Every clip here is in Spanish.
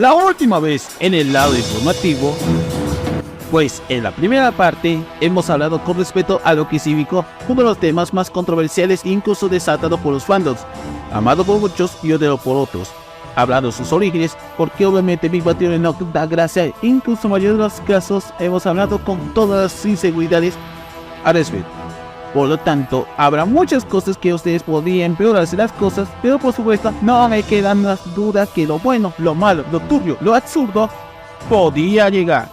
La última vez en el lado informativo, pues en la primera parte hemos hablado con respecto a lo que significó uno de los temas más controversiales e incluso desatado por los fandoms, amado por muchos y odiado por otros, hablando de sus orígenes, porque obviamente Big Bang Theory no da gracia, incluso en la mayoría de los casos hemos hablado con todas las inseguridades al respecto. Por lo tanto, habrá muchas cosas que ustedes podrían empeorarse las cosas, pero por supuesto no me quedan más dudas que lo bueno, lo malo, lo turbio, lo absurdo podía llegar.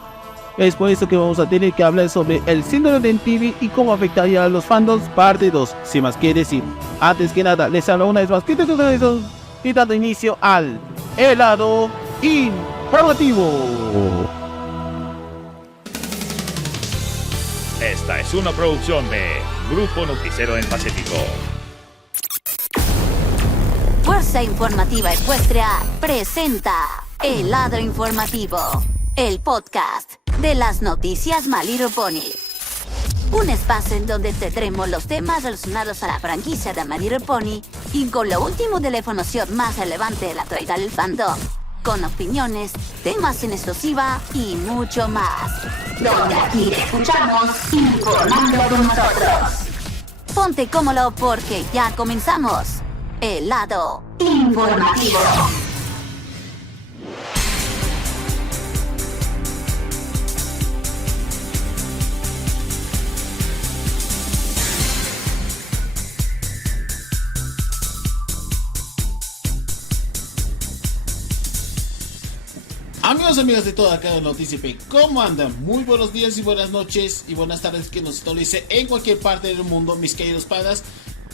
Es por eso que vamos a tener que hablar sobre el síndrome de TV y cómo afectaría a los fandoms parte 2, sin más que decir. Antes que nada, les hablo una vez más y dando inicio al helado informativo. Esta es una producción de Grupo Noticiero del Pacífico. Fuerza Informativa Ecuestria presenta Helado Informativo, el podcast de las noticias My Little Pony. Un espacio en donde tendremos los temas relacionados a la franquicia de My Little Pony y con lo último de la información más relevante de la actualidad del fandom, con opiniones, temas en exclusiva y mucho más. Donde aquí te escuchamos informando con nosotros. Ponte cómodo porque ya comenzamos. Helado Informativo. Amigos, amigas de toda cada Noticip, ¿cómo andan? Muy buenos días y buenas noches y buenas tardes que nos sintonice en cualquier parte del mundo, mis queridos panas.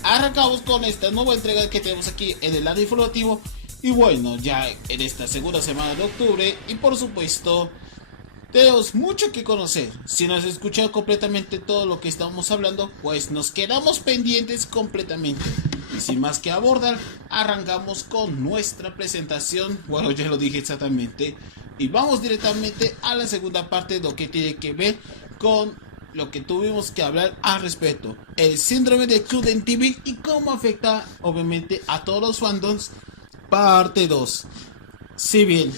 Arrancamos con esta nueva entrega que tenemos aquí en el lado informativo. Y bueno, ya en esta segunda semana de octubre y por supuesto tenemos mucho que conocer. Si no has escuchado completamente todo lo que estamos hablando, pues nos quedamos pendientes completamente. Y sin más que abordar, arrancamos con nuestra presentación. Bueno, ya lo dije exactamente. Y vamos directamente a la segunda parte de lo que tiene que ver con lo que tuvimos que hablar al respecto. El síndrome de Student TV y cómo afecta obviamente a todos los fandoms. Parte 2. Si bien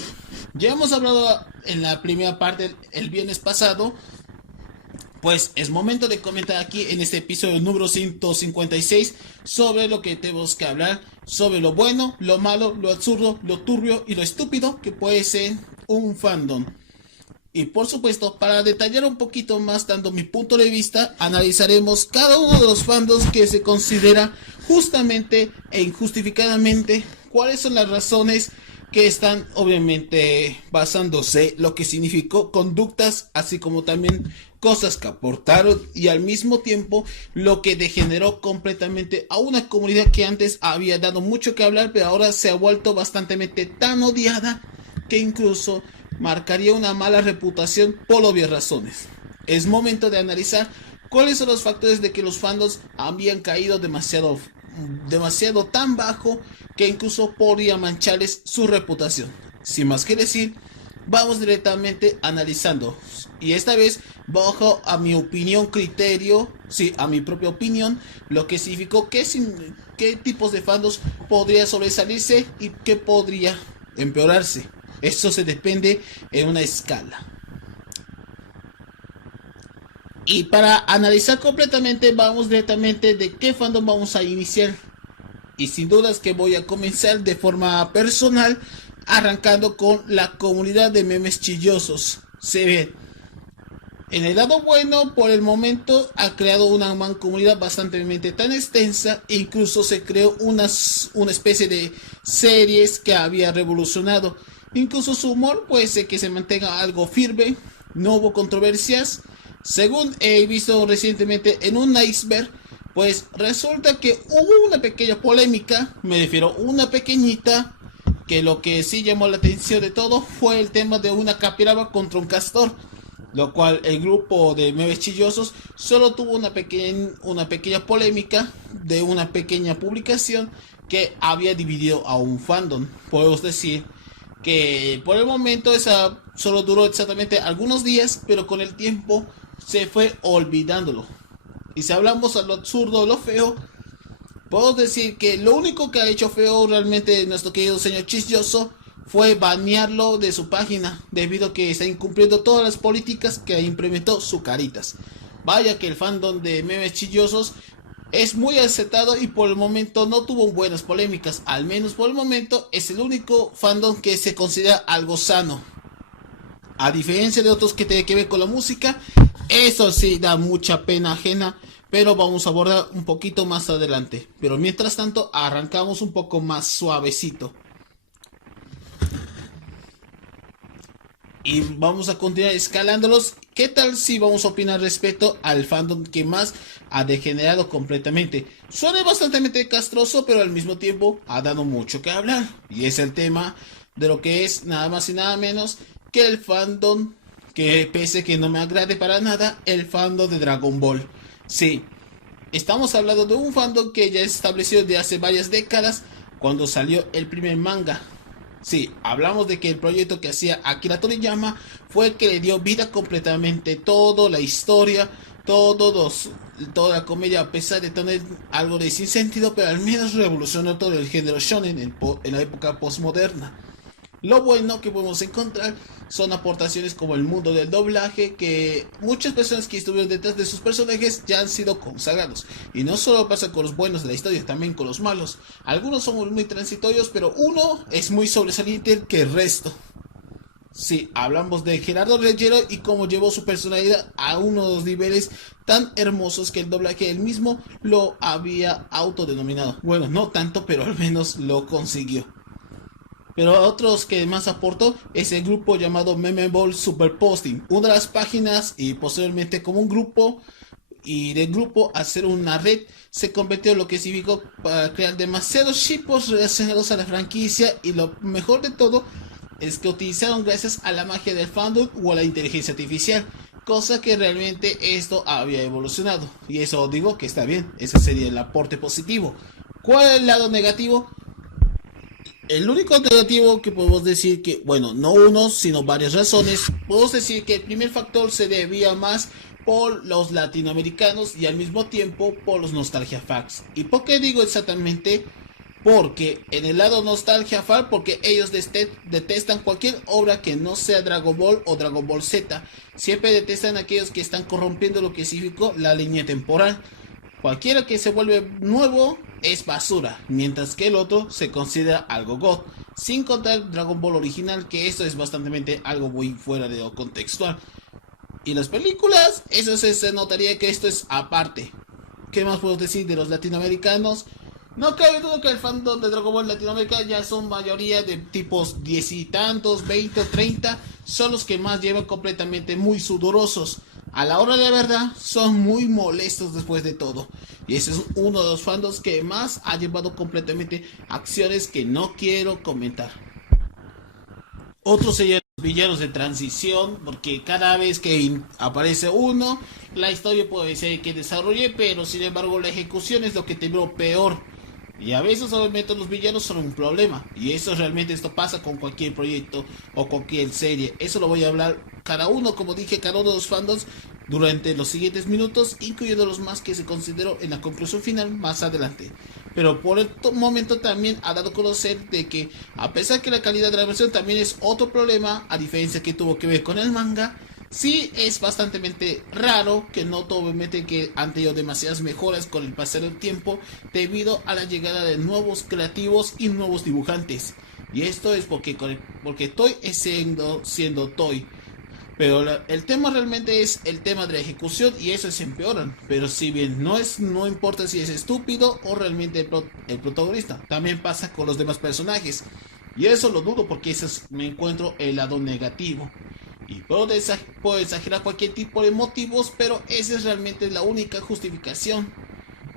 ya hemos hablado en la primera parte el viernes pasado, pues es momento de comentar aquí en este episodio número 156 sobre lo que tenemos que hablar, sobre lo bueno, lo malo, lo absurdo, lo turbio y lo estúpido que puede ser un fandom. Y por supuesto, para detallar un poquito más, dando mi punto de vista, analizaremos cada uno de los fandoms que se considera justamente e injustificadamente, cuáles son las razones que están obviamente basándose lo que significó conductas, así como también cosas que aportaron y al mismo tiempo lo que degeneró completamente a una comunidad que antes había dado mucho que hablar, pero ahora se ha vuelto bastante tan odiada que incluso marcaría una mala reputación por obvias razones. Es momento de analizar cuáles son los factores de que los fandoms habían caído demasiado tan bajo que incluso podría mancharles su reputación. Sin más que decir, vamos directamente analizando, y esta vez bajo a mi opinión, criterio, a mi propia opinión, lo que significó qué tipos de fandoms podría sobresalirse y qué podría empeorarse. Eso se depende en una escala. Y para analizar completamente, vamos directamente de qué fandom vamos a iniciar. Y sin dudas que voy a comenzar de forma personal, arrancando con la comunidad de memes chillosos. Se ve. En el lado bueno, por el momento ha creado una mancomunidad bastante tan extensa, e incluso se creó una especie de series que había revolucionado. Incluso su humor puede ser que se mantenga algo firme, no hubo controversias. Según he visto recientemente en un iceberg, pues resulta que hubo una pequeña polémica, me refiero una pequeñita, que lo que sí llamó la atención de todo fue el tema de una capiraba contra un castor, lo cual el grupo de memes chillosos solo tuvo una pequeña polémica de una pequeña publicación que había dividido a un fandom. Podemos decir que por el momento esa solo duró exactamente algunos días, pero con el tiempo se fue olvidándolo. Y si hablamos a lo absurdo, lo feo, puedo decir que lo único que ha hecho feo realmente nuestro querido señor Chilloso fue banearlo de su página debido a que está incumpliendo todas las políticas que implementó su Caritas. Vaya que el fandom de memes chillosos es muy aceptado y por el momento no tuvo buenas polémicas. Al menos por el momento es el único fandom que se considera algo sano. A diferencia de otros que tienen que ver con la música, eso sí da mucha pena ajena, pero vamos a abordar un poquito más adelante. Pero mientras tanto arrancamos un poco más suavecito. Y vamos a continuar escalándolos. ¿Qué tal si vamos a opinar respecto al fandom que más ha degenerado completamente? Suena bastante castroso, pero al mismo tiempo ha dado mucho que hablar. Y es el tema de lo que es nada más y nada menos que el fandom, que pese que no me agrade para nada, el fandom de Dragon Ball. Sí, estamos hablando de un fandom que ya es establecido desde hace varias décadas, cuando salió el primer manga. Sí, hablamos de que el proyecto que hacía Akira Toriyama fue el que le dio vida completamente toda la historia, toda la comedia, a pesar de tener algo de sinsentido, pero al menos revolucionó todo el género shonen en la época postmoderna. Lo bueno que podemos encontrar son aportaciones como el mundo del doblaje, que muchas personas que estuvieron detrás de sus personajes ya han sido consagrados. Y no solo pasa con los buenos de la historia, también con los malos. Algunos son muy transitorios, pero uno es muy sobresaliente que el resto. Sí, hablamos de Gerardo Reyero y cómo llevó su personalidad a uno de los niveles tan hermosos que el doblaje él mismo lo había autodenominado. Bueno, no tanto, pero al menos lo consiguió. Pero otros que más aportó es el grupo llamado Memebol Superposting, una de las páginas, y posteriormente como un grupo, y del grupo a ser una red se convirtió en lo que significó para crear demasiados shippos relacionados a la franquicia, y lo mejor de todo es que utilizaron gracias a la magia del fandom o a la inteligencia artificial, cosa que realmente esto había evolucionado, y eso digo que está bien, ese sería el aporte positivo. ¿Cuál es el lado negativo? El único negativo que podemos decir que, bueno, no uno, sino varias razones, podemos decir que el primer factor se debía más por los latinoamericanos y al mismo tiempo por los nostalgia facts. ¿Y por qué digo exactamente? Porque en el lado nostalgia fact, porque ellos detestan cualquier obra que no sea Dragon Ball o Dragon Ball Z. Siempre detestan a aquellos que están corrompiendo lo que significó la línea temporal. Cualquiera que se vuelve nuevo es basura, mientras que el otro se considera algo god. Sin contar Dragon Ball original, que esto es bastante algo muy fuera de lo contextual. Y las películas, eso se notaría que esto es aparte. ¿Qué más puedo decir de los latinoamericanos? No cabe duda que el fandom de Dragon Ball Latinoamérica ya son mayoría de tipos 10 y tantos, 20 o 30, son los que más llevan completamente muy sudorosos. A la hora de la verdad, son muy molestos después de todo. Y ese es uno de los fandoms que más ha llevado completamente acciones que no quiero comentar. Otros serían los villanos de transición, porque cada vez que aparece uno, la historia puede ser que desarrolle, pero sin embargo la ejecución es lo que te veo peor. Y a veces obviamente los villanos son un problema. Y eso realmente esto pasa con cualquier proyecto o cualquier serie. Eso lo voy a hablar cada uno, como dije, cada uno de los fandoms durante los siguientes minutos, incluyendo los más que se consideró en la conclusión final más adelante. Pero por el momento también ha dado a conocer de que a pesar que la calidad de la versión también es otro problema, a diferencia que tuvo que ver con el manga, sí es bastante raro que no obviamente que han tenido demasiadas mejoras con el pasar del tiempo debido a la llegada de nuevos creativos y nuevos dibujantes. Y esto es porque Toei es siendo Toei. Pero el tema realmente es el tema de la ejecución, y eso se empeoran. Pero si bien no importa si es estúpido o realmente el protagonista, también pasa con los demás personajes. Y eso lo dudo, porque me encuentro el lado negativo. Y puedo exagerar cualquier tipo de motivos, pero esa es realmente la única justificación.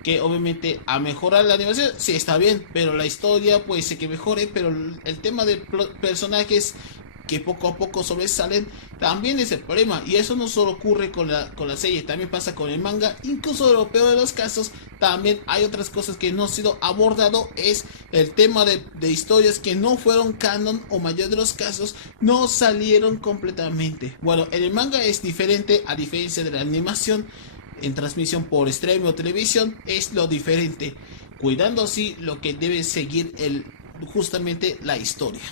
Que obviamente a mejorar la animación sí está bien, pero la historia puede ser que mejore, pero el tema de personajes que poco a poco sobresalen también es el problema. Y eso no solo ocurre con la serie, también pasa con el manga. Incluso lo peor de los casos, también hay otras cosas que no han sido abordado, es el tema de historias que no fueron canon, o mayor de los casos no salieron completamente. Bueno, en el manga es diferente, a diferencia de la animación en transmisión por streaming o televisión, es lo diferente, cuidando así lo que debe seguir justamente la historia.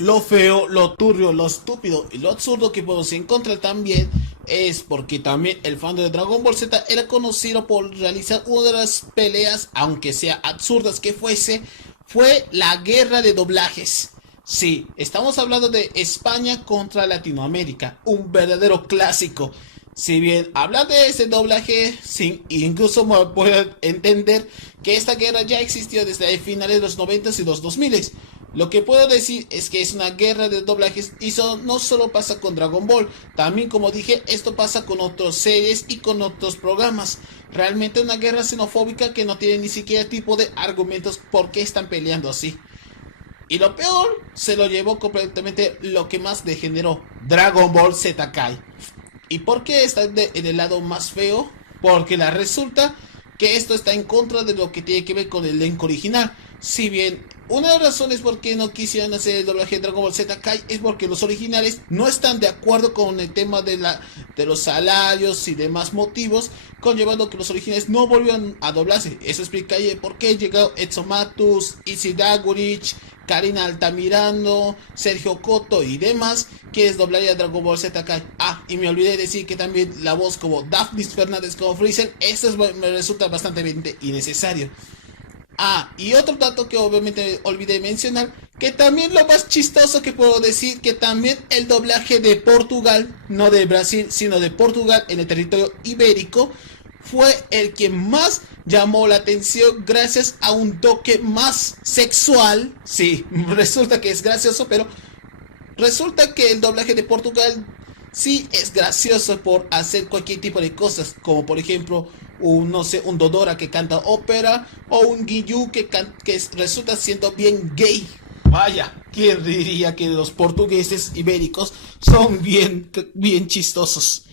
Lo feo, lo turbio, lo estúpido y lo absurdo que podemos encontrar también es porque también el fandom de Dragon Ball Z era conocido por realizar una de las peleas, aunque sea absurdas que fuese, fue la guerra de doblajes. Sí, estamos hablando de España contra Latinoamérica, un verdadero clásico. Si bien hablar de ese doblaje, sin incluso puedo entender que esta guerra ya existió desde finales de los 90 y los 2000. Lo que puedo decir es que es una guerra de doblajes y no solo pasa con Dragon Ball, también como dije, esto pasa con otras series y con otros programas. Realmente una guerra xenofóbica que no tiene ni siquiera tipo de argumentos por qué están peleando así. Y lo peor, se lo llevó completamente lo que más degeneró, Dragon Ball Z Kai. ¿Y por qué está en el lado más feo? Porque resulta que esto está en contra de lo que tiene que ver con el elenco original. Si bien una de las razones por qué no quisieron hacer el doblaje de Dragon Ball Z Kai es porque los originales no están de acuerdo con el tema de los salarios y demás motivos, conllevando que los originales no volvieron a doblarse. Eso explica por qué llegaron Edson Matus, Izzy Dagurich, Karina Altamirano, Sergio Cotto y demás, quienes doblarían Dragon Ball Z Kai. Ah, y me olvidé de decir que también la voz como Daphne Fernández como Freezer, esto me resulta bastante innecesario. Ah, y otro dato que obviamente olvidé mencionar, que también lo más chistoso que puedo decir, que también el doblaje de Portugal, no de Brasil, sino de Portugal en el territorio ibérico, fue el que más llamó la atención gracias a un toque más sexual. Sí, resulta que es gracioso, pero resulta que el doblaje de Portugal sí es gracioso por hacer cualquier tipo de cosas, como por ejemplo un Dodora que canta ópera o un Guiyu que resulta siendo bien gay. Vaya, ¿quién diría que los portugueses ibéricos son bien chistosos?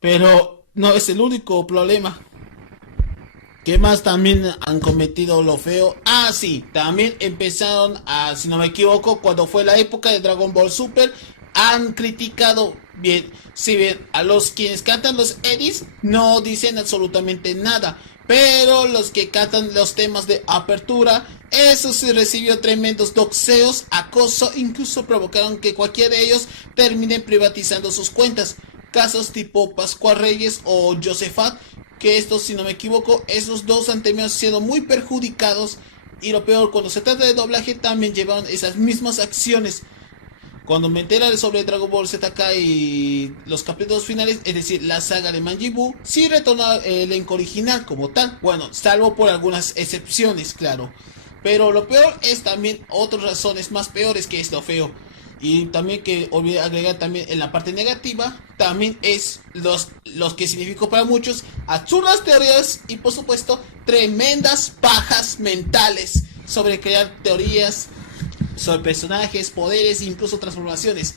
Pero no es el único problema. ¿Qué más también han cometido lo feo? Ah, sí, también empezaron si no me equivoco, cuando fue la época de Dragon Ball Super, han criticado bien, si bien a los quienes cantan los edits no dicen absolutamente nada, pero los que cantan los temas de apertura, eso sí recibió tremendos doxeos, acoso, incluso provocaron que cualquiera de ellos terminen privatizando sus cuentas. Casos tipo Pascual Reyes o Josefat, que estos, si no me equivoco, esos dos han terminado siendo muy perjudicados. Y lo peor, cuando se trata de doblaje, también llevaron esas mismas acciones. Cuando me enteré sobre Dragon Ball ZK y los capítulos finales, es decir, la saga de Majin Buu, sí retornó el elenco original como tal. Bueno, salvo por algunas excepciones, claro. Pero lo peor es también otras razones más peores que esto feo. Y también que olvidé agregar también en la parte negativa, también es los que significó para muchos absurdas teorías y por supuesto tremendas pajas mentales sobre crear teorías sobre personajes, poderes e incluso transformaciones.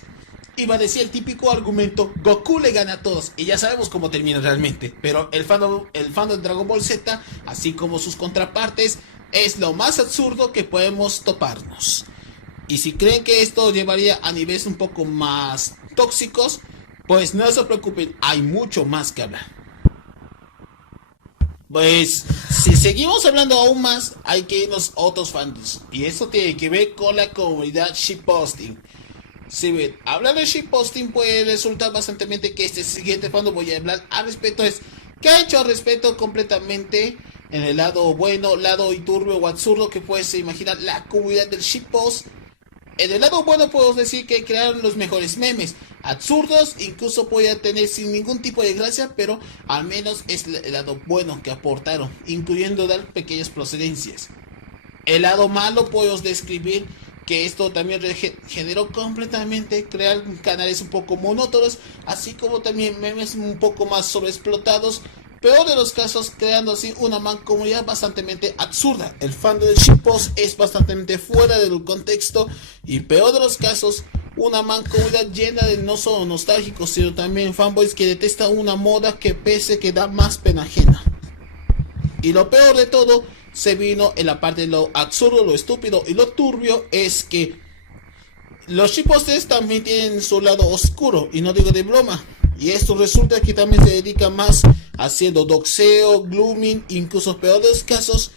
Iba a decir el típico argumento, Goku le gana a todos, y ya sabemos cómo termina realmente. Pero el fandom de Dragon Ball Z, así como sus contrapartes, es lo más absurdo que podemos toparnos. Y si creen que esto llevaría a niveles un poco más tóxicos, pues no se preocupen, hay mucho más que hablar. Pues, si seguimos hablando aún más, hay que irnos a otros fandoms. Y eso tiene que ver con la comunidad shitposting. Si ven, hablar de shitposting puede resultar bastante que este siguiente fandom voy a hablar al respecto es que ha hecho al respecto completamente en el lado bueno, lado y turbio o absurdo que puedes imaginar la comunidad del shitpost. En el lado bueno puedo decir que crearon los mejores memes, absurdos, incluso podían tener sin ningún tipo de gracia, pero al menos es el lado bueno que aportaron, incluyendo dar pequeñas procedencias. El lado malo puedo describir que esto también generó completamente crear canales un poco monótonos, así como también memes un poco más sobreexplotados. Peor de los casos, creando así una mancomunidad bastante absurda. El fandom del shitpost es bastante fuera del contexto. Y peor de los casos, una mancomunidad llena de no solo nostálgicos, sino también fanboys que detestan una moda que pese que da más pena ajena. Y lo peor de todo se vino en la parte de lo absurdo, lo estúpido y lo turbio, es que los shitposters también tienen su lado oscuro, y no digo de broma. Y esto resulta que también se dedica más haciendo doxeo, glooming, incluso peor de los casos,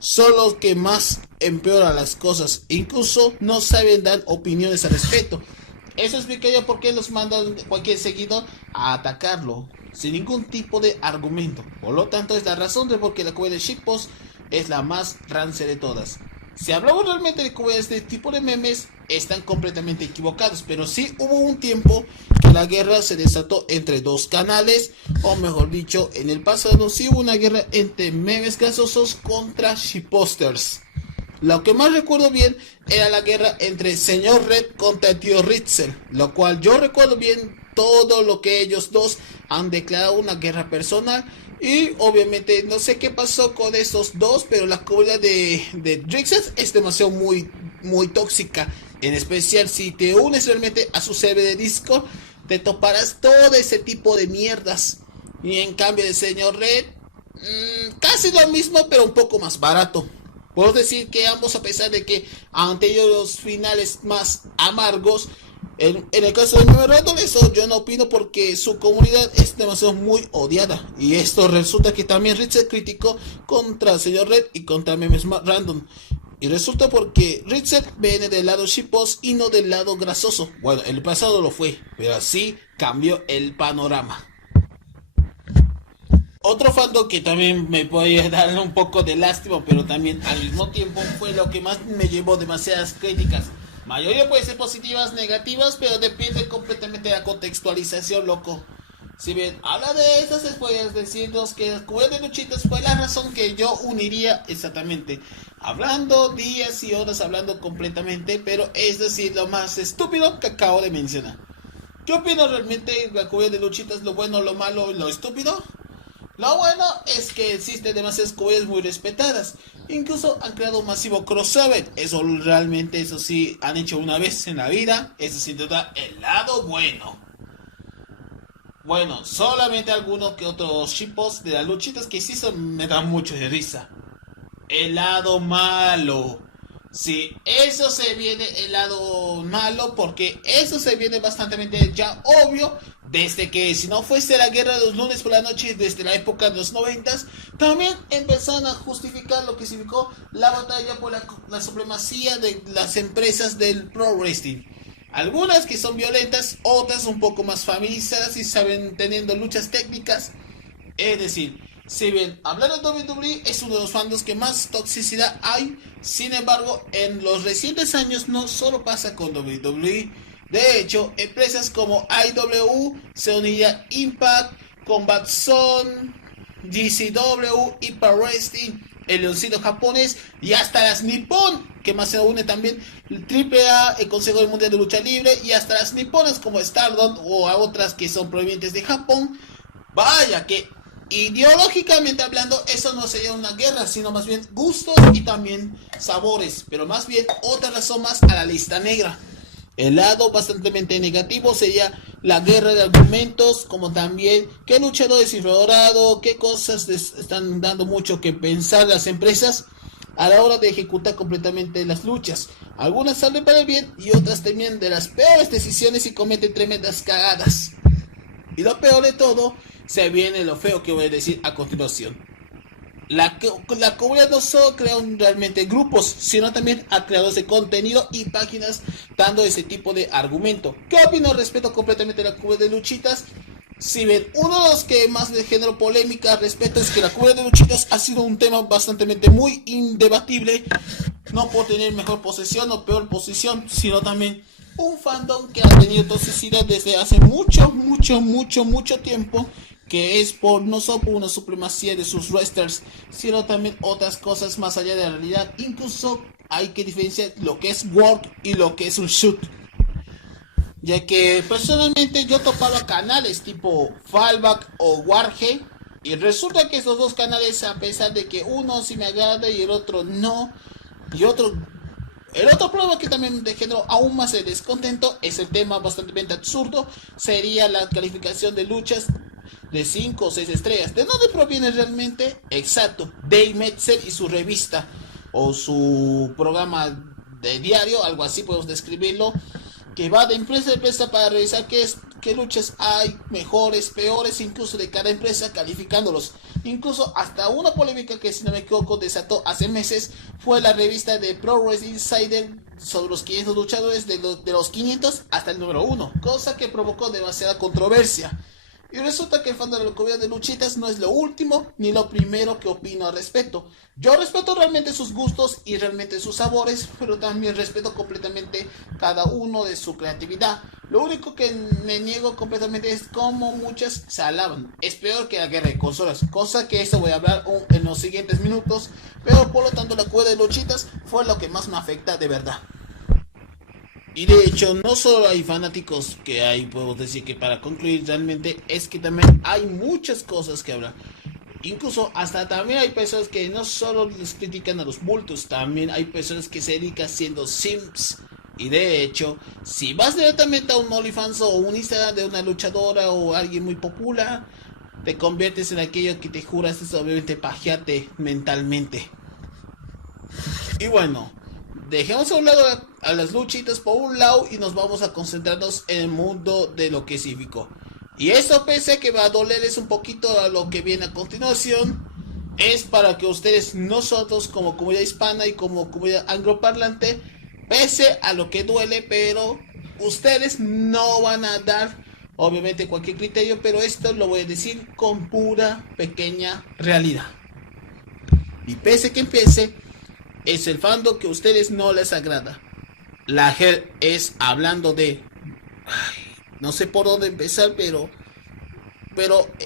son los que más empeora las cosas. Incluso no saben dar opiniones al respecto. Eso explicaría por qué los mandan cualquier seguidor a atacarlo sin ningún tipo de argumento. Por lo tanto, es la razón de por qué la comunidad de shitpost es la más rancia de todas. Si hablamos realmente de comunidades de este tipo de memes, están completamente equivocados. Pero sí hubo un tiempo que la guerra se desató entre dos canales, o mejor dicho, en el pasado sí hubo una guerra entre memes grasosos contra shitposters. Lo que más recuerdo bien era la guerra entre Señor Red contra Tío Ritzel, lo cual yo recuerdo bien todo lo que ellos dos han declarado una guerra personal. Y obviamente no sé qué pasó con esos dos, pero la comunidad de Ritzel es demasiado muy tóxica. En especial si te unes realmente a su server de Discord, te toparás todo ese tipo de mierdas. Y en cambio de Señor Red, casi lo mismo pero un poco más barato. Puedo decir que ambos, a pesar de que han tenido los finales más amargos, en el caso de Meme Random, eso yo no opino porque su comunidad es demasiado muy odiada. Y esto resulta que también Ritzel criticó contra Señor Red y contra Memes Random. Y resulta porque Ritzel viene del lado shitpost y no del lado grasoso. Bueno, en el pasado lo fue, pero así cambió el panorama. Otro fandom que también me podía dar un poco de lástima, pero también al mismo tiempo fue lo que más me llevó demasiadas críticas. Mayoría puede ser positivas, negativas, pero depende completamente de la contextualización, loco. Si bien habla de estas, puedes decirnos que el cubo de luchitas fue la razón que yo uniría exactamente. Hablando días y horas, hablando completamente, pero es decir, lo más estúpido que acabo de mencionar. ¿Qué opino realmente de la cubo de luchitas? ¿Lo bueno, lo malo, lo estúpido? Lo bueno es que existen demasiadas comunidades muy respetadas. Incluso han creado un masivo crossover. Eso realmente, eso sí, han hecho una vez en la vida. Eso sin duda el lado bueno. Bueno, solamente algunos que otros shitposts de las luchitas que sí me dan mucho de risa. El lado malo. Sí, eso se viene el lado malo, porque eso se viene bastante ya obvio, desde que si no fuese la guerra de los lunes por la noche, desde la época de los 90s, también empezaron a justificar lo que significó la batalla por la supremacía de las empresas del pro wrestling. Algunas que son violentas, otras un poco más familiarizadas y saben teniendo luchas técnicas. Es decir, si bien hablar de WWE es uno de los fandoms que más toxicidad hay, sin embargo, en los recientes años no solo pasa con WWE. De hecho, empresas como IW, se uniría Impact, Combat Zone, GCW, Impact Wrestling, el leoncito japonés y hasta las Nippon, que más se une también el AAA, el Consejo del Mundial de Lucha Libre, y hasta las nipponas como Stardom o a otras que son provenientes de Japón. Vaya que ideológicamente hablando, eso no sería una guerra, sino más bien gustos y también sabores, pero más bien otra razón más a la lista negra. El lado bastante negativo sería la guerra de argumentos, como también qué luchadores infravalorados, qué cosas están dando mucho que pensar las empresas a la hora de ejecutar completamente las luchas. Algunas salen para el bien y otras terminan de las peores decisiones y cometen tremendas cagadas. Y lo peor de todo, se viene lo feo que voy a decir a continuación. La comunidad no solo crea realmente grupos, sino también a creadores de contenido y páginas dando ese tipo de argumento. ¿Qué opino? Respeto completamente la comunidad de luchitas. Si ven, uno de los que más le genero polémica al respecto es que la comunidad de luchitas ha sido un tema bastante muy indebatible, no por tener mejor posición o peor posición, sino también un fandom que ha tenido toxicidad desde hace mucho tiempo, que es por no solo por una supremacía de sus wrestlers, sino también otras cosas más allá de la realidad. Incluso hay que diferenciar lo que es work y lo que es un shoot, ya que personalmente yo he topado a canales tipo Fallback o Warge, y resulta que esos dos canales, a pesar de que uno sí me agrada y el otro no, y el otro problema que también me generó aún más el descontento es el tema bastante absurdo, sería la calificación de luchas de 5 o 6 estrellas. ¿De dónde proviene realmente? Exacto, Dave Metzel y su revista o su programa de diario, algo así podemos describirlo, que va de empresa a empresa para revisar qué qué luchas hay, mejores, peores, incluso de cada empresa, calificándolos. Incluso hasta una polémica que, si no me equivoco, desató hace meses fue la revista de Pro Wrestling Insider sobre los 500 luchadores de los 500 hasta el número 1, cosa que provocó demasiada controversia. Y resulta que el fan de la comunidad de luchitas no es lo último ni lo primero que opino al respecto. Yo respeto realmente sus gustos y realmente sus sabores, pero también respeto completamente cada uno de su creatividad. Lo único que me niego completamente es cómo muchas se alaban. Es peor que la guerra de consolas, cosa que esto voy a hablar en los siguientes minutos, pero por lo tanto la comunidad de luchitas fue lo que más me afecta de verdad. Y de hecho, no solo hay fanáticos que hay, podemos decir que para concluir realmente, es que también hay muchas cosas que hablar. Incluso hasta también hay personas que no solo les critican a los bultos, también hay personas que se dedican siendo simps. Y de hecho, si vas directamente a un OnlyFans o un Instagram de una luchadora o alguien muy popular, te conviertes en aquello que te juras es obviamente pajearte mentalmente. Y bueno, dejemos a un lado a las luchitas por un lado y nos vamos a concentrarnos en el mundo de lo que significó. Y esto, pese a que va a dolerles un poquito a lo que viene a continuación, es para que ustedes, nosotros como comunidad hispana y como comunidad angloparlante, pese a lo que duele, pero ustedes no van a dar obviamente cualquier criterio, pero esto lo voy a decir con pura pequeña realidad. Y pese que empiece, es el fandom que a ustedes no les agrada. La GER es hablando de... no sé por dónde empezar, pero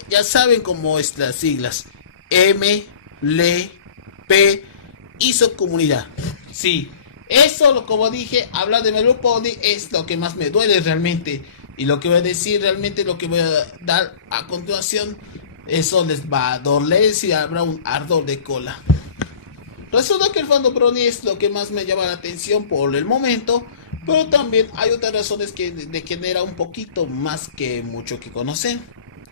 ya saben cómo es las siglas. M, L, P, hizo comunidad. Sí, eso, como dije, hablar de My Little Pony es lo que más me duele realmente. Y lo que voy a decir realmente, lo que voy a dar a continuación, eso les va a doler si habrá un ardor de cola. Resulta que el fandom Brony es lo que más me llama la atención por el momento, pero también hay otras razones que degenera un poquito más que mucho que conocer.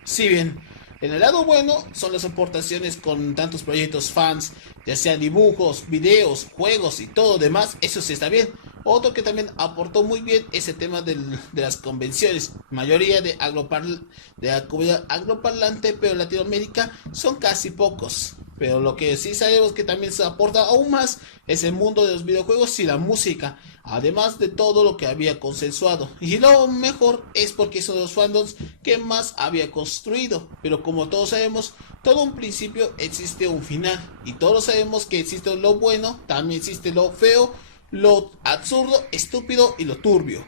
Si bien, en el lado bueno son las aportaciones con tantos proyectos fans, ya sean dibujos, videos, juegos y todo demás, eso sí está bien. Otro que también aportó muy bien es el tema de las convenciones. Mayoría de la comunidad angloparlante, pero en Latinoamérica son casi pocos. Pero lo que sí sabemos que también se aporta aún más es el mundo de los videojuegos y la música, además de todo lo que había consensuado. Y lo mejor es porque son los fandoms que más había construido. Pero como todos sabemos, todo un principio existe un final. Y todos sabemos que existe lo bueno, también existe lo feo, lo absurdo, estúpido y lo turbio.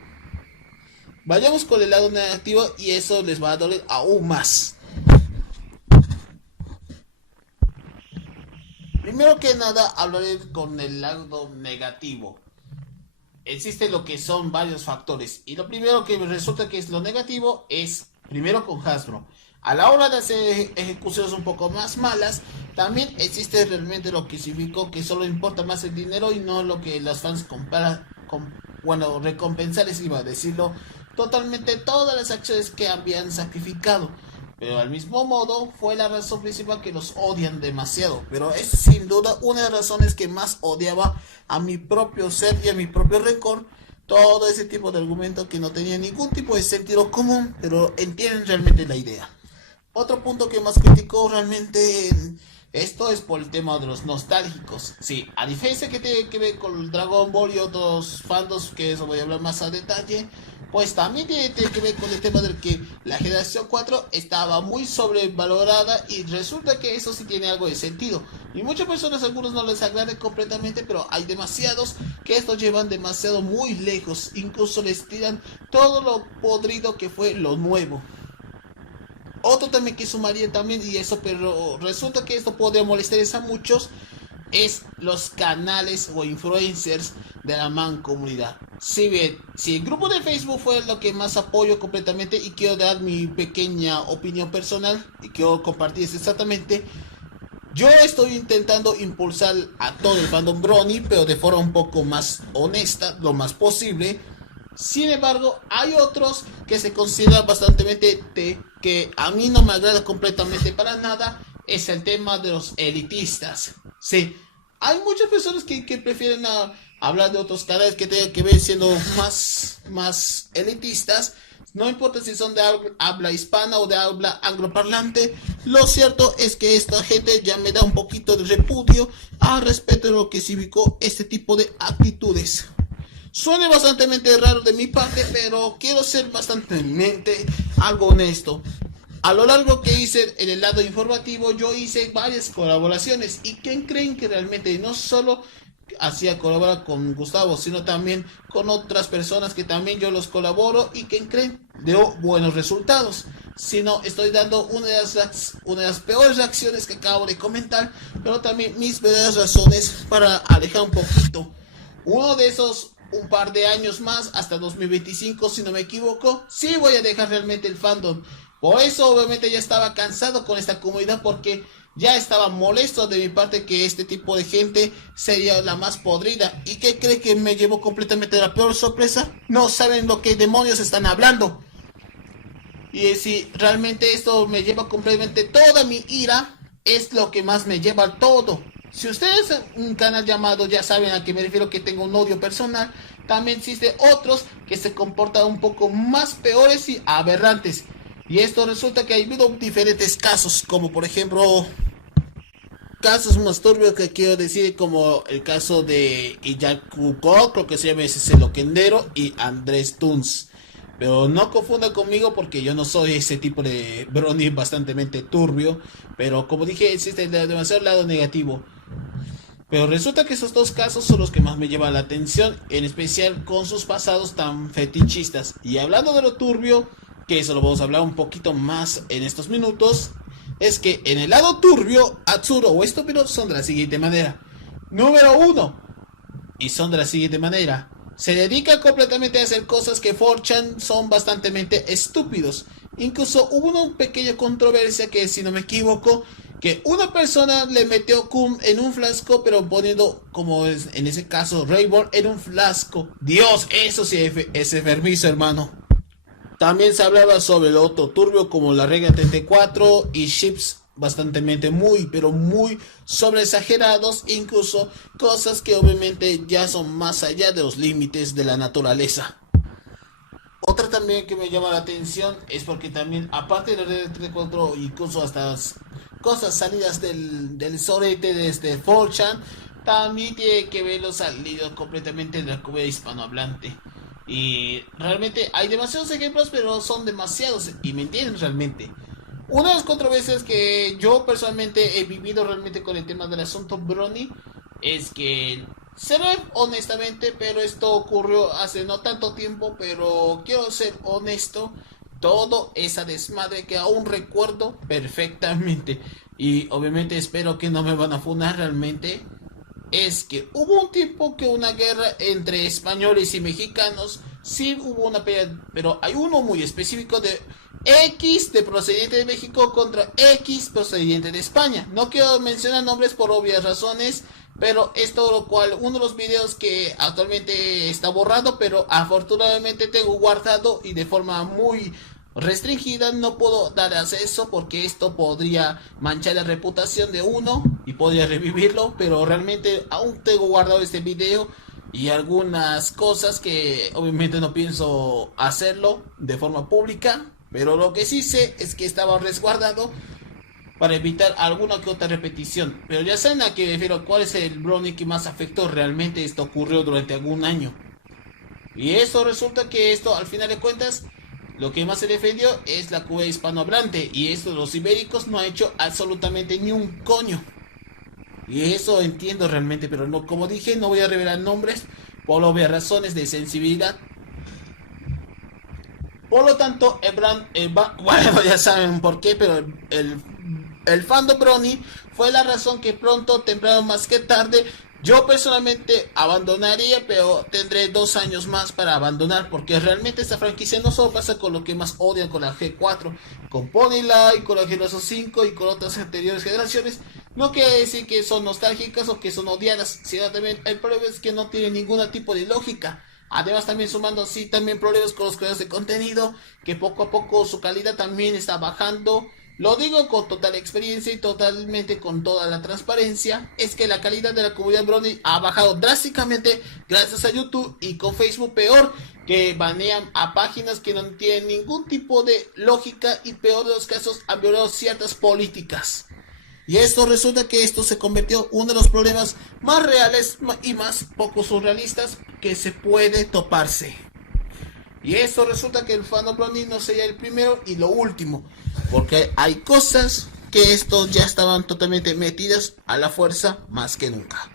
Vayamos con el lado negativo y eso les va a doler aún más. Primero que nada hablaré con el lado negativo. Existe lo que son varios factores y lo primero que resulta que es lo negativo es primero con Hasbro. A la hora de hacer ejecuciones un poco más malas, también existe realmente lo que significó que solo importa más el dinero y no lo que los fans recompensarles, iba a decirlo, totalmente todas las acciones que habían sacrificado. Pero al mismo modo fue la razón principal que los odian demasiado. Pero es sin duda una de las razones que más odiaba a mi propio ser y a mi propio récord. Todo ese tipo de argumento que no tenía ningún tipo de sentido común, pero entienden realmente la idea. Otro punto que más criticó realmente esto es por el tema de los nostálgicos. Sí, a diferencia que tiene que ver con Dragon Ball y otros fandoms, que eso voy a hablar más a detalle, pues también tiene que ver con el tema de que la generación 4 estaba muy sobrevalorada y resulta que eso sí tiene algo de sentido. Y muchas personas, algunos no les agrade completamente, pero hay demasiados que esto llevan demasiado muy lejos. Incluso les tiran todo lo podrido que fue lo nuevo. Otro también que sumaría también, y eso, pero resulta que esto podría molestarles a muchos, es los canales o influencers de la mancomunidad. Si bien, si el grupo de Facebook fue lo que más apoyo completamente, y quiero dar mi pequeña opinión personal, y quiero compartir exactamente, yo estoy intentando impulsar a todo el fandom Brony, pero de forma un poco más honesta, lo más posible. Sin embargo, hay otros que se consideran bastante que a mí no me agrada completamente para nada. Es el tema de los elitistas. Sí, hay muchas personas que prefieren hablar de otros canales que tengan que ver siendo más elitistas. No importa si son de habla hispana o de habla angloparlante, lo cierto es que esta gente ya me da un poquito de repudio al respecto de lo que significó este tipo de actitudes. Suena bastante raro de mi parte, pero quiero ser bastante algo honesto. A lo largo que hice en el lado informativo, yo hice varias colaboraciones. ¿Y quién creen que realmente no solo hacía colaborar con Gustavo, sino también con otras personas que también yo los colaboro y quién creen? Dio buenos resultados. Si no, estoy dando una de las peores reacciones que acabo de comentar, pero también mis verdaderas razones para alejar un poquito. Uno de esos un par de años más, hasta 2025 si no me equivoco, sí voy a dejar realmente el fandom. Por eso obviamente ya estaba cansado con esta comunidad, porque ya estaba molesto de mi parte que este tipo de gente sería la más podrida. ¿Y qué cree que me llevó completamente la peor sorpresa? No saben lo que demonios están hablando. Y si realmente esto me lleva completamente toda mi ira, es lo que más me lleva al todo. Si ustedes en un canal llamado ya saben a qué me refiero, que tengo un odio personal, también existen otros que se comportan un poco más peores y aberrantes. Y esto resulta que ha habido diferentes casos, como por ejemplo, casos más turbios que quiero decir, como el caso de Iyakuko, creo que se llama ese loquendero, y Andrés Tunes. Pero no confunda conmigo, porque yo no soy ese tipo de brony bastante turbio. Pero como dije, existe demasiado lado negativo. Pero resulta que esos dos casos son los que más me llevan la atención, en especial con sus pasados tan fetichistas. Y hablando de lo turbio, que eso lo vamos a hablar un poquito más en estos minutos, es que en el lado turbio, absurdo o estúpido son de la siguiente manera. Número 1. Y son de la siguiente manera. Se dedica completamente a hacer cosas que 4chan son bastante estúpidos. Incluso hubo una pequeña controversia que, si no me equivoco, que una persona le metió cum en un flasco, pero poniendo, como es en ese caso, Rainbow en un flasco. Dios, eso sí es enfermizo, hermano. También se hablaba sobre lo otro turbio, como la regla 34 y chips bastante muy, pero muy sobre exagerados, incluso cosas que obviamente ya son más allá de los límites de la naturaleza. Otra también que me llama la atención es porque también, aparte de la regla 34, incluso hasta cosas salidas del sorete de este 4chan, también tiene que ver los salidos completamente de la comunidad hispanohablante. Y realmente hay demasiados ejemplos, pero son demasiados, y me entienden realmente. Una de las controversias que yo personalmente he vivido realmente con el tema del asunto Brony es que, seré honestamente, pero esto ocurrió hace no tanto tiempo, pero quiero ser honesto, todo esa desmadre que aún recuerdo perfectamente, y obviamente espero que no me van a funar realmente, es que hubo un tiempo que una guerra entre españoles y mexicanos, sí hubo una pelea, pero hay uno muy específico de X de procedente de México contra X procedente de España. No quiero mencionar nombres por obvias razones, pero es todo lo cual uno de los videos que actualmente está borrado, pero afortunadamente tengo guardado y de forma muy restringida. No puedo dar acceso porque esto podría manchar la reputación de uno y podría revivirlo, pero realmente aún tengo guardado este video y algunas cosas que obviamente no pienso hacerlo de forma pública, pero lo que sí sé es que estaba resguardado para evitar alguna que otra repetición. Pero ya saben a qué me refiero, cuál es el brony que más afectó realmente. Esto ocurrió durante algún año, y esto resulta que esto, al final de cuentas, lo que más se defendió es la comunidad hispanohablante, y esto los ibéricos no ha hecho absolutamente ni un coño. Y eso entiendo realmente, pero no, como dije, no voy a revelar nombres por obvias razones de sensibilidad. Por lo tanto, bueno, ya saben por qué, pero el fandom Brony fue la razón que pronto, temprano, más que tarde, yo personalmente abandonaría, pero tendré 2 años más para abandonar, porque realmente esta franquicia no solo pasa con lo que más odian, con la G4, con Ponyline, con la Generación 5 y con otras anteriores generaciones. No quiere decir que son nostálgicas o que son odiadas, sino también el problema es que no tiene ningún tipo de lógica. Además, también sumando así también problemas con los creadores de contenido, que poco a poco su calidad también está bajando. Lo digo con total experiencia y totalmente con toda la transparencia, es que la calidad de la comunidad Brony ha bajado drásticamente gracias a YouTube, y con Facebook peor, que banean a páginas que no tienen ningún tipo de lógica y peor de los casos han violado ciertas políticas. Y esto resulta que esto se convirtió en uno de los problemas más reales y más poco surrealistas que se puede toparse. Y esto resulta que el fandom Brony no sería el primero y lo último, porque hay cosas que estos ya estaban totalmente metidas a la fuerza más que nunca.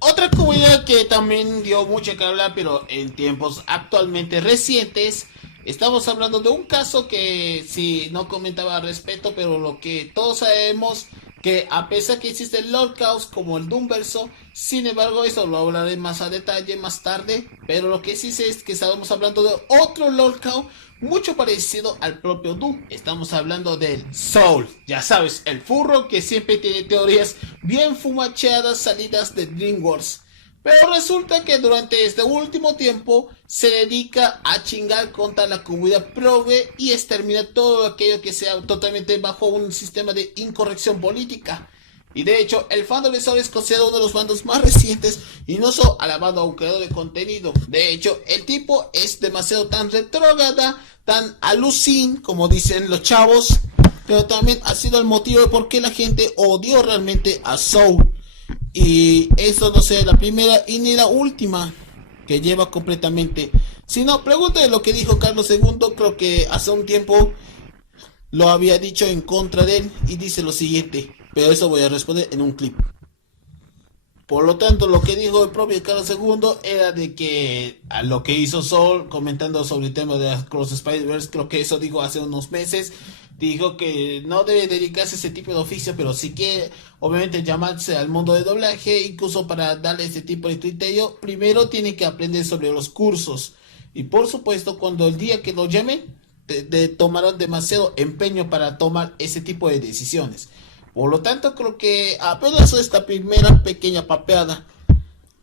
Otra comunidad que también dio mucho que hablar, pero en tiempos actualmente recientes, estamos hablando de un caso que sí no comentaba al respecto, pero lo que todos sabemos que a pesar que existe el Lord Chaos como el Doomverso, sin embargo eso lo hablaré más a detalle más tarde, pero lo que sí sé es que estamos hablando de otro Lord Chaos mucho parecido al propio Doom. Estamos hablando del Soul, ya sabes, el furro que siempre tiene teorías bien fumacheadas salidas de DreamWorks. Pero resulta que durante este último tiempo se dedica a chingar contra la comunidad progre y extermina todo aquello que sea totalmente bajo un sistema de incorrección política. Y de hecho, el fandom de Soul es considerado uno de los bandos más recientes y no solo alabado a un creador de contenido. De hecho, el tipo es demasiado tan retrógrada, tan alucin, como dicen los chavos, pero también ha sido el motivo de por qué la gente odió realmente a Soul. Y eso no sea la primera y ni la última que lleva completamente. Si no, pregúntale lo que dijo Carlos II, creo que hace un tiempo lo había dicho en contra de él y dice lo siguiente, pero eso voy a responder en un clip. Por lo tanto, lo que dijo el propio Carlos II era de que a lo que hizo Soul, comentando sobre el tema de Cross Spider-Verse, creo que eso dijo hace unos meses, dijo que no debe dedicarse a ese tipo de oficio, pero si quiere, obviamente, llamarse al mundo de doblaje, incluso para darle ese tipo de criterio, primero tiene que aprender sobre los cursos. Y por supuesto, cuando el día que lo llamen, tomaron demasiado empeño para tomar ese tipo de decisiones. Por lo tanto, creo que apenas esta primera pequeña papeada.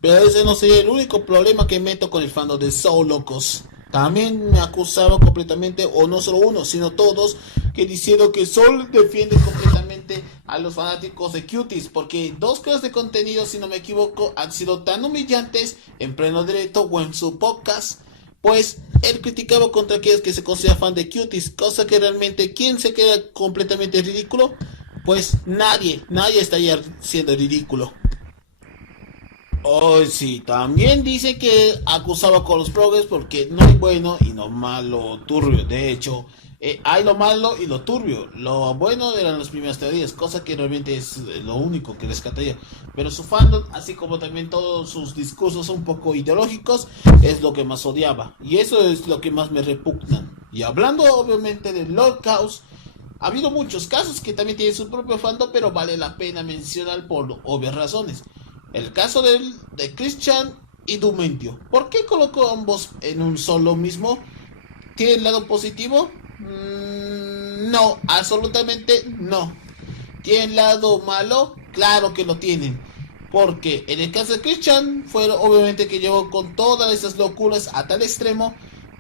Pero ese no sería el único problema que meto con el fandom de Soul, locos. También me acusaron completamente, o no solo uno, sino todos, que diciendo que Soul defiende completamente a los fanáticos de Cuties, porque dos creadores de contenido, si no me equivoco, han sido tan humillantes en pleno directo o en su podcast, pues él criticaba contra aquellos que se consideran fan de Cuties, cosa que realmente, ¿quién se queda completamente ridículo? Pues nadie estaría siendo ridículo. Oh, sí, también dice que acusaba con los progres porque no hay bueno y no malo turbio. De hecho, hay lo malo y lo turbio. Lo bueno eran las primeras teorías, cosa que realmente es lo único que rescataría. Pero su fandom, así como también todos sus discursos un poco ideológicos, es lo que más odiaba. Y eso es lo que más me repugnan. Y hablando obviamente de Lord Chaos, ha habido muchos casos que también tienen su propio fandom, pero vale la pena mencionar por obvias razones. El caso de Christian y Dumentio. ¿Por qué colocó ambos en un solo mismo? ¿Tiene el lado positivo? No, absolutamente no. ¿Tiene el lado malo? Claro que lo tienen. Porque en el caso de Christian, fue obviamente que llevó con todas esas locuras a tal extremo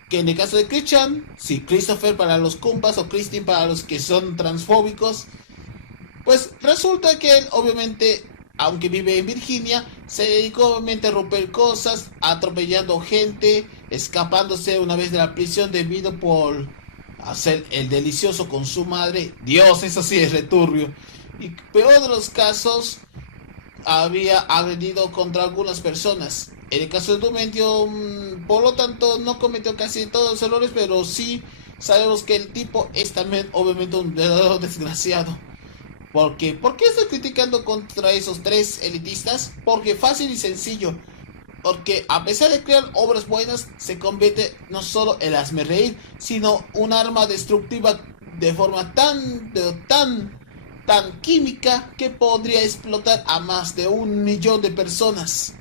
que en el caso de Christian, sí, Christopher para los compas o Christine para los que son transfóbicos, pues resulta que él obviamente, aunque vive en Virginia, se dedicó obviamente a romper cosas, atropellando gente, escapándose una vez de la prisión debido por hacer el delicioso con su madre. Dios, eso sí es returbio. Y peor de los casos, había agredido contra algunas personas. En el caso de Dumentio, por lo tanto, no cometió casi todos los errores, pero sí sabemos que el tipo es también obviamente un verdadero desgraciado. ¿Por qué estoy criticando contra esos tres elitistas? Porque fácil y sencillo. Porque a pesar de crear obras buenas, se convierte no solo en hazmerreír, sino un arma destructiva de forma tan química que podría explotar a más de 1 millón de personas.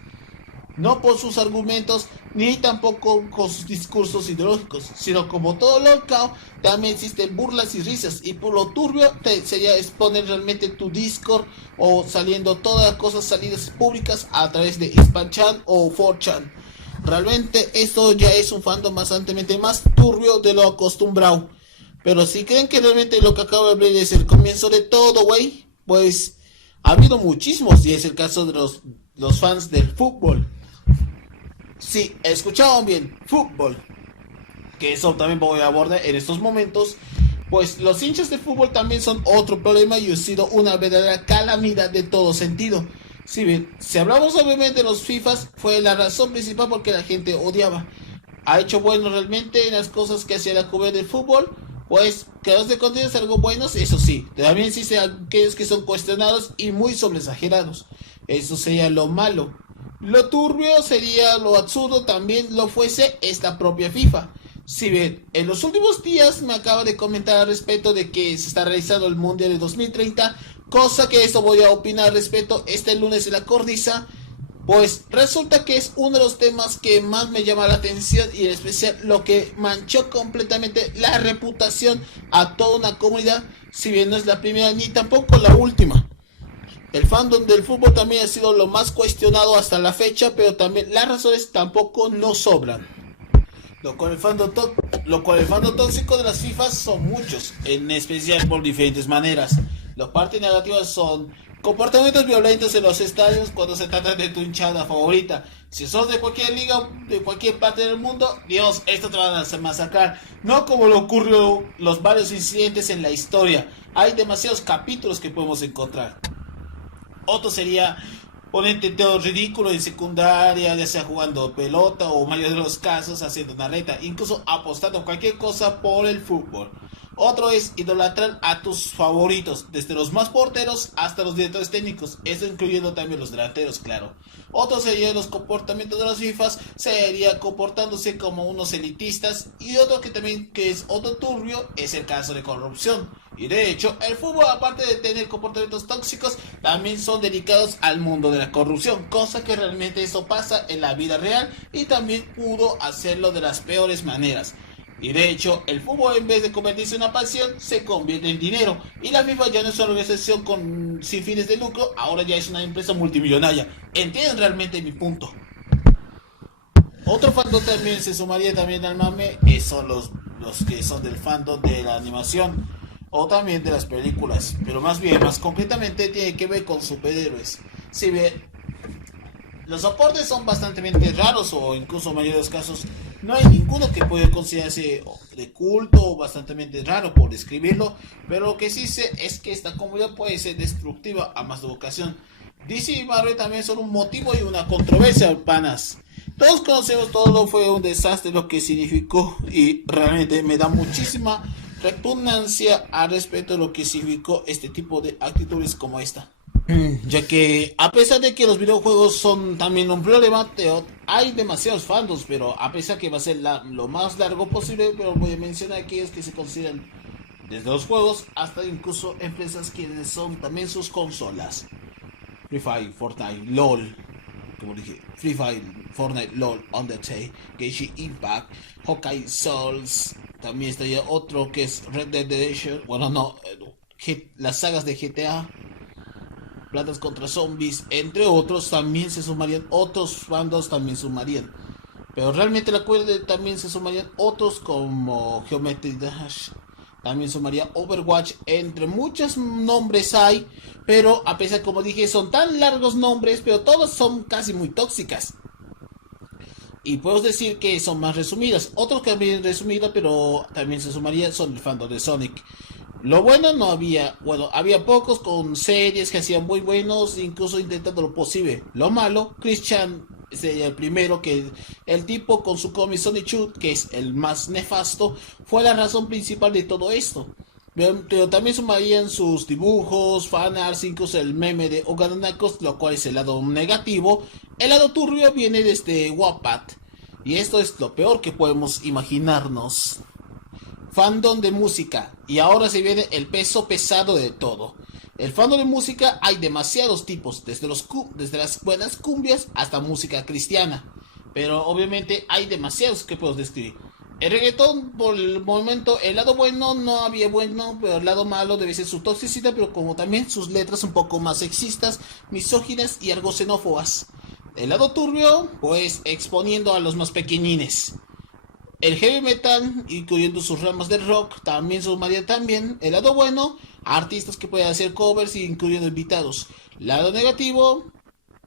No por sus argumentos, ni tampoco con sus discursos ideológicos, sino como todo Lord Chaos, también existen burlas y risas, y por lo turbio sería exponer realmente tu Discord o saliendo todas las cosas salidas públicas a través de Hispanchan o 4chan. Realmente esto ya es un fandom bastante más turbio de lo acostumbrado. Pero si creen que realmente lo que acabo de hablar es el comienzo de todo, güey, pues ha habido muchísimos, y es el caso de los fans del fútbol. Sí, escuchaban bien, fútbol. Que eso también voy a abordar en estos momentos. Pues los hinchas de fútbol también son otro problema y ha sido una verdadera calamidad de todo sentido. Si bien, si hablamos obviamente de los FIFAs, fue la razón principal porque la gente odiaba. Ha hecho bueno realmente en las cosas que hacía la comunidad del fútbol. Pues creadores de contenidos algo buenos, eso sí. También existen aquellos que son cuestionados y muy sobreexagerados. Eso sería lo malo. Lo turbio sería lo absurdo, también lo fuese esta propia FIFA. Si bien en los últimos días me acaba de comentar al respecto de que se está realizando el Mundial de 2030, cosa que esto voy a opinar al respecto este lunes en la cornisa, pues resulta que es uno de los temas que más me llama la atención y en especial lo que manchó completamente la reputación a toda una comunidad, si bien no es la primera ni tampoco la última. El fandom del fútbol también ha sido lo más cuestionado hasta la fecha, pero también las razones tampoco no sobran. Lo cual el fandom tóxico de las FIFAs son muchos, en especial por diferentes maneras. Las partes negativas son comportamientos violentos en los estadios cuando se trata de tu hinchada favorita. Si sos de cualquier liga, de cualquier parte del mundo, Dios, esto te van a masacrar. No como lo ocurrió los varios incidentes en la historia. Hay demasiados capítulos que podemos encontrar. Otro sería ponerte todo ridículo en secundaria, ya sea jugando pelota o en mayoría de los casos haciendo una reta, incluso apostando cualquier cosa por el fútbol. Otro es idolatrar a tus favoritos, desde los más porteros hasta los directores técnicos, eso incluyendo también los delanteros, claro. Otro sería los comportamientos de los FIFAs, sería comportándose como unos elitistas, y otro que también que es otro turbio es el caso de corrupción. Y de hecho, el fútbol, aparte de tener comportamientos tóxicos, también son dedicados al mundo de la corrupción, cosa que realmente eso pasa en la vida real y también pudo hacerlo de las peores maneras. Y de hecho, el fútbol en vez de convertirse en una pasión, se convierte en dinero. Y la FIFA ya no es una organización sin fines de lucro, ahora ya es una empresa multimillonaria. ¿Entienden realmente mi punto? Otro fandom también se sumaría también al mame, son los que son del fandom de la animación o también de las películas, pero más concretamente tiene que ver con superhéroes. Si bien los aportes son bastante raros o incluso en mayoría de los casos no hay ninguno que pueda considerarse de culto o bastante raro por describirlo, pero lo que sí sé es que esta comunidad puede ser destructiva a más de vocación. DC y Marvel también son un motivo y una controversia, panas. Todos conocemos todo, fue un desastre lo que significó y realmente me da muchísima repugnancia al respecto de lo que significó este tipo de actitudes como esta. Ya que a pesar de que los videojuegos son también un problema, hay demasiados fandoms, pero a pesar que va a ser lo más largo posible, pero voy a mencionar aquellos que se consideran desde los juegos hasta incluso empresas quienes son también sus consolas. Free Fire, Fortnite, LOL, como dije, Free Fire, Fortnite, LOL, Undertale, Genshin Impact, Hawkeye Souls, también estaría otro que es Red Dead Redemption, las sagas de GTA, Plantas contra Zombies, entre otros, también se sumarían, otros fandoms también sumarían. Pero realmente la cuerda también se sumarían otros como Geometry Dash, también sumaría Overwatch, entre muchos nombres hay, pero a pesar, como dije, son tan largos nombres, pero todos son casi muy tóxicas. Y puedo decir que son más resumidas. Otros que también resumidas, pero también se sumarían, son el fandom de Sonic. Lo bueno no había, había pocos con series que hacían muy buenos, incluso intentando lo posible. Lo malo, Christian sería el primero, que el tipo con su cómic Sonic Youth, que es el más nefasto, fue la razón principal de todo esto. Pero también sumarían sus dibujos, fanarts, incluso el meme de Oganakos, lo cual es el lado negativo. El lado turbio viene desde Wattpad, y esto es lo peor que podemos imaginarnos. Fandom de música, y ahora se viene el peso pesado de todo. El fandom de música hay demasiados tipos, desde las buenas cumbias hasta música cristiana, pero obviamente hay demasiados que puedo describir. El reggaetón, por el momento, el lado bueno no había bueno, pero el lado malo debe ser su toxicidad, pero como también sus letras un poco más sexistas, misóginas y algo xenófobas. El lado turbio, pues exponiendo a los más pequeñines. El heavy metal, incluyendo sus ramas del rock, también sumaría también. El lado bueno, artistas que pueden hacer covers, incluyendo invitados. Lado negativo,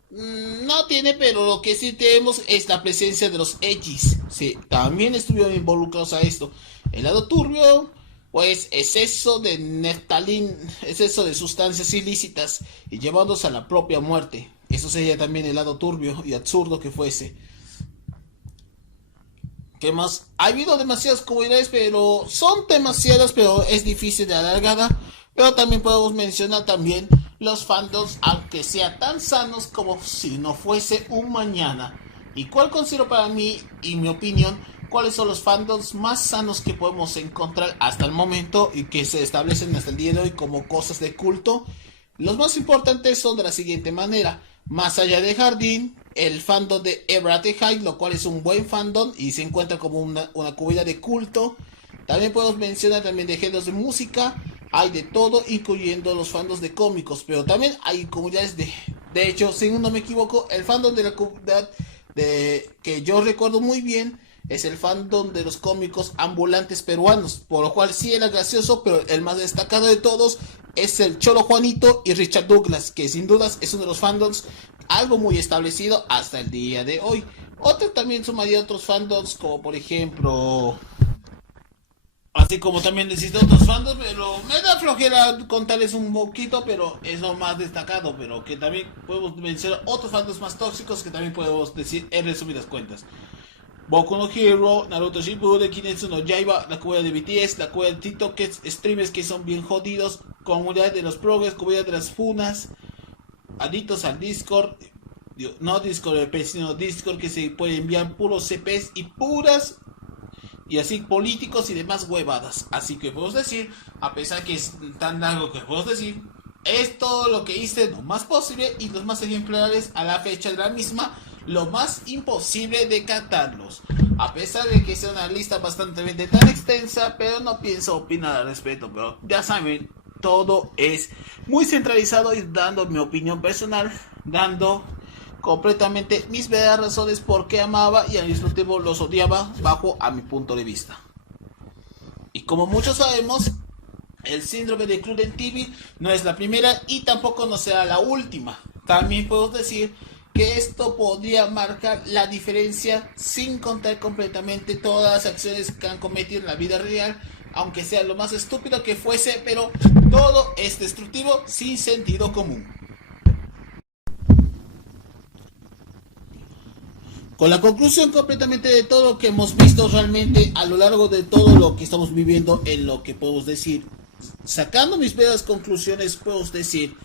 No tiene, pero lo que sí tenemos es la presencia de los edgys. Sí, también estuvieron involucrados a esto. El lado turbio, pues exceso de neftalín, exceso de sustancias ilícitas y llevándose a la propia muerte. Eso sería también el lado turbio y absurdo que fuese. ¿Qué más? Ha habido demasiadas comunidades, pero son demasiadas, pero es difícil de alargada. Pero también podemos mencionar también los fandoms, aunque sean tan sanos como si no fuese un mañana. ¿Y cuál considero para mí, y mi opinión, cuáles son los fandoms más sanos que podemos encontrar hasta el momento y que se establecen hasta el día de hoy como cosas de culto? Los más importantes son de la siguiente manera. Más allá de Jardín, el fandom de Ebrate High, lo cual es un buen fandom y se encuentra como una comunidad de culto. También podemos mencionar también de géneros de música. Hay de todo, incluyendo los fandoms de cómicos, pero también hay comunidades de hecho, si no me equivoco, el fandom de la comunidad que yo recuerdo muy bien es el fandom de los cómicos ambulantes peruanos, por lo cual sí era gracioso, pero el más destacado de todos es el Cholo Juanito y Richard Douglas, que sin dudas es uno de los fandoms algo muy establecido hasta el día de hoy. Otros también sumaría otros fandoms, como por ejemplo, así como también existen otros fandoms, pero me da flojera contarles un poquito, pero es lo más destacado, pero que también podemos mencionar otros fandoms más tóxicos que también podemos decir en resumidas cuentas. Boku no Hero, Naruto Shippuden, Kimetsu no Yaiba, la comunidad de BTS, la comunidad de TikTok, streamers que son bien jodidos, comunidad de los progres, comunidad de las funas, adictos al Discord, no Discord, sino Discord que se puede enviar puros CPs y puras y así políticos y demás huevadas. Así que podemos decir, a pesar que es tan largo que podemos decir, es todo lo que hice lo más posible y los más ejemplares a la fecha de la misma, lo más imposible de catarlos. A pesar de que sea una lista bastante tan extensa, pero no pienso opinar al respecto, pero ya saben, todo es muy centralizado y dando mi opinión personal, dando completamente mis verdaderas razones por qué amaba y al mismo tiempo los odiaba bajo a mi punto de vista. Y como muchos sabemos, el síndrome de Cruden TV no es la primera y tampoco no será la última. También puedo decir que esto podría marcar la diferencia sin contar completamente todas las acciones que han cometido en la vida real, aunque sea lo más estúpido que fuese, pero todo es destructivo sin sentido común. Con la conclusión completamente de todo lo que hemos visto realmente a lo largo de todo lo que estamos viviendo, en lo que podemos decir, sacando mis breves conclusiones, puedo decir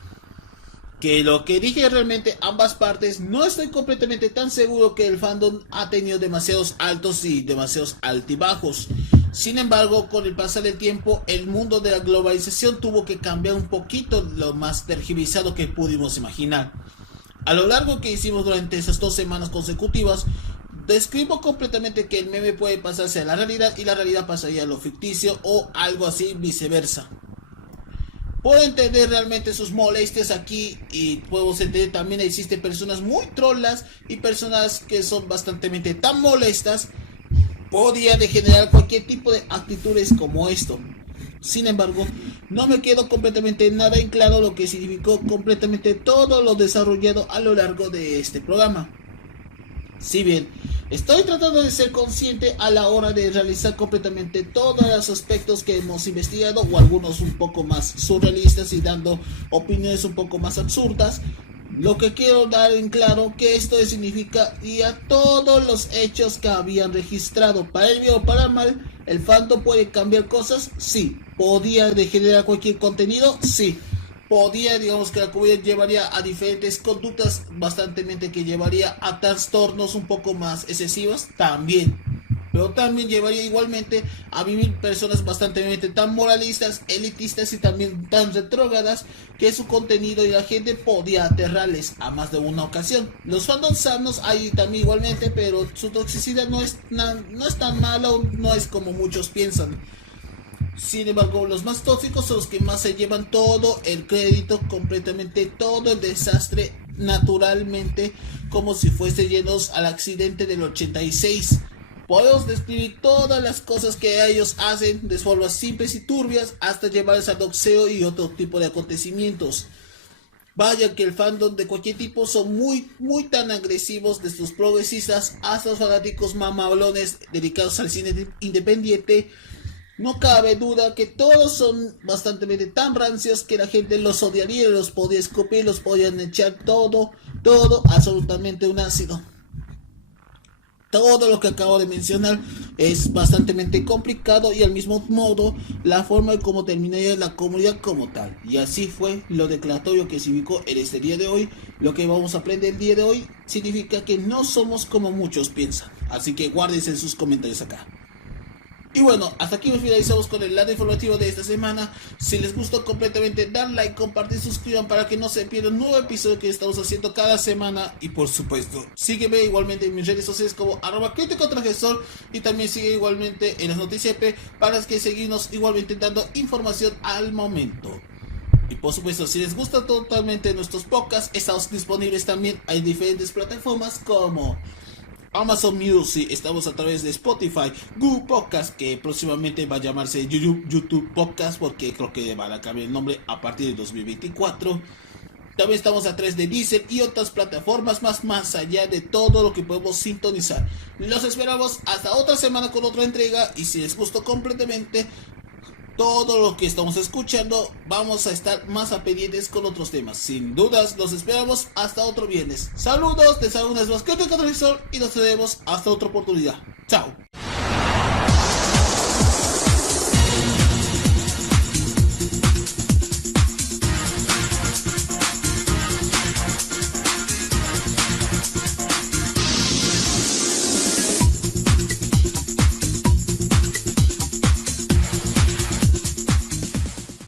que lo que dije realmente ambas partes, no estoy completamente tan seguro que el fandom ha tenido demasiados altos y demasiados altibajos. Sin embargo, con el pasar del tiempo, el mundo de la globalización tuvo que cambiar un poquito lo más tergiversado que pudimos imaginar. A lo largo que hicimos durante esas 2 semanas consecutivas, describo completamente que el meme puede pasarse a la realidad y la realidad pasaría a lo ficticio o algo así viceversa. Puedo entender realmente sus molestias aquí y puedo entender también que existen personas muy trolas y personas que son bastante tan molestas. Podría degenerar cualquier tipo de actitudes como esto. Sin embargo, no me quedó completamente nada en claro lo que significó completamente todo lo desarrollado a lo largo de este programa. Si bien estoy tratando de ser consciente a la hora de realizar completamente todos los aspectos que hemos investigado, o algunos un poco más surrealistas y dando opiniones un poco más absurdas, lo que quiero dar en claro que esto significa y a todos los hechos que habían registrado, para el bien o para el mal, el fandom puede cambiar cosas, sí. Podía degenerar cualquier contenido, sí. Podía, digamos que la comunidad llevaría a diferentes conductas bastante que llevaría a trastornos un poco más excesivos, también. Pero también llevaría igualmente a vivir personas bastante tan moralistas, elitistas y también tan retrógradas que su contenido y la gente podía aterrarles a más de una ocasión. Los fandoms sanos hay también igualmente, pero su toxicidad no es tan mala, no es como muchos piensan. Sin embargo, los más tóxicos son los que más se llevan todo el crédito, completamente todo el desastre, naturalmente, como si fuese llenos al accidente del 86. Podemos describir todas las cosas que ellos hacen de formas simples y turbias hasta llevarles al doxeo y otro tipo de acontecimientos. Vaya que el fandom de cualquier tipo son muy tan agresivos, desde los progresistas hasta los fanáticos mamablones dedicados al cine independiente. No cabe duda que todos son bastante tan rancios que la gente los odiaría, los podía escupir, los podían echar todo, absolutamente un ácido. Todo lo que acabo de mencionar es bastante complicado y al mismo modo la forma en cómo terminaría la comunidad como tal. Y así fue lo declaratorio que significó en este día de hoy. Lo que vamos a aprender el día de hoy significa que no somos como muchos piensan. Así que guárdense sus comentarios acá. Y bueno, hasta aquí finalizamos con el lado informativo de esta semana. Si les gustó completamente, dan like, compartir, suscriban para que no se pierdan un nuevo episodio que estamos haciendo cada semana. Y por supuesto, sígueme igualmente en mis redes sociales como @críticotransgresor, y también sigue igualmente en las noticias EP para que seguirnos igualmente dando información al momento. Y por supuesto, si les gusta totalmente nuestros podcasts, estamos disponibles también en diferentes plataformas como Amazon Music, estamos a través de Spotify, Google Podcast, que próximamente va a llamarse YouTube Podcast, porque creo que van a cambiar el nombre a partir de 2024. También estamos a través de Deezer y otras plataformas más allá de todo lo que podemos sintonizar. Los esperamos hasta otra semana con otra entrega, y si les gustó completamente todo lo que estamos escuchando, vamos a estar más a pendientes con otros temas. Sin dudas, los esperamos hasta otro viernes. Saludos, te saludos más que otro televisor y nos vemos hasta otra oportunidad. Chao.